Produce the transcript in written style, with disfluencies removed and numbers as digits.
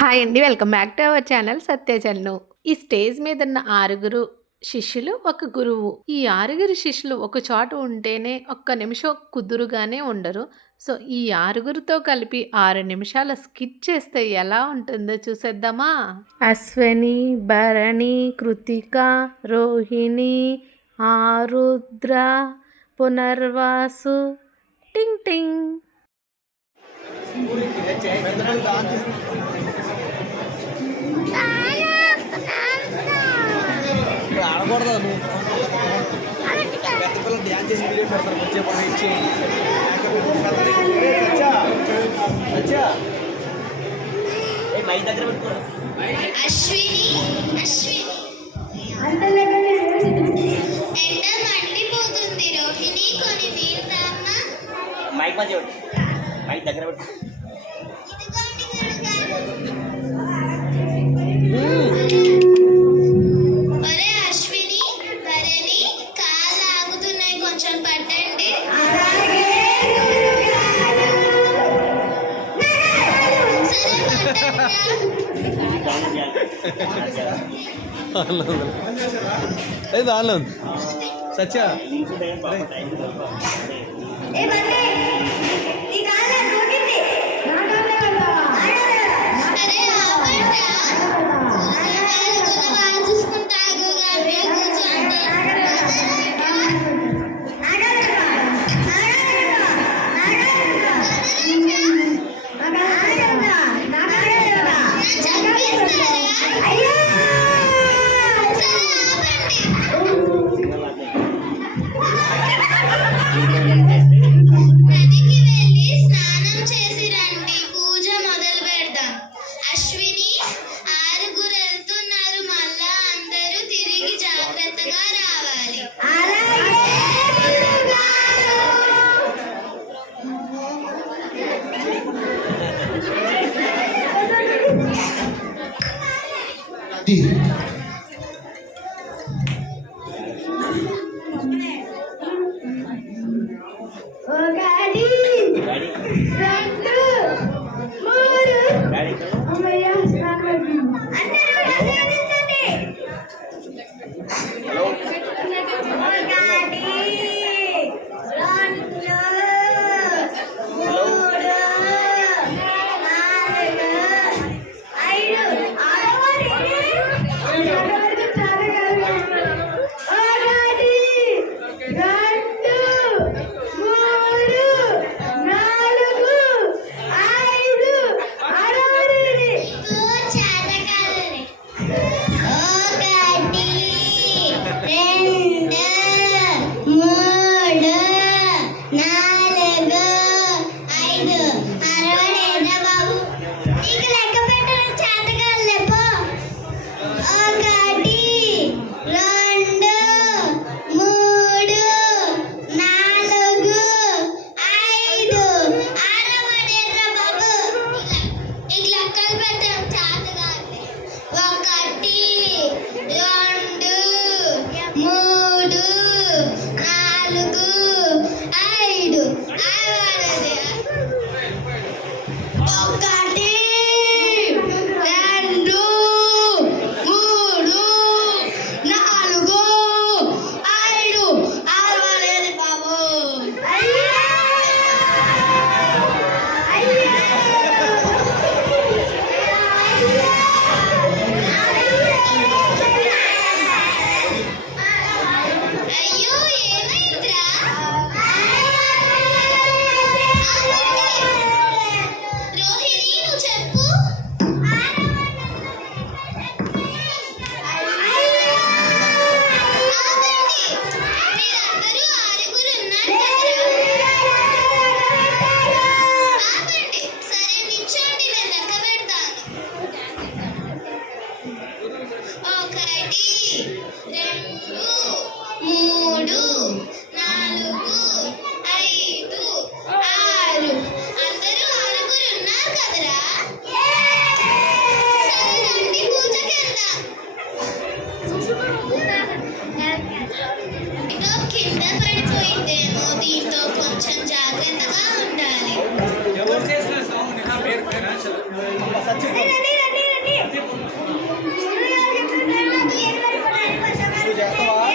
Hi అండి. Welcome back to our channel Satyachannu. ఈ stage మీదున్న 6 శిష్యులు, ఒక గురువు. ఈ 6 శిష్యులు ఒక చోట ఉంటేనే ఒక్క నిమిషం కుదురుగానే ఉండరు. సో, ఈ 6తో కలిపి 6 నిమిషాల స్కిట్ చేస్తే ఎలా ఉంటుందో చూసేద్దామా? అశ్వని, భరణి, కృతిక, రోహిణి, ఆరుద్ర, పునర్వాసు, టింగ్ టింగ్. ఆడకూడదు నువ్వు డ్యాన్స్ చేసి వీడియో పెడతారు వచ్చేప్పుడు ఇచ్చి మైక్ మంచి మైక్ దగ్గర పెట్టు. దానిలో సత్య జాగ్రత్తగా ఉండాలి. నువ్వు చేస్తావా?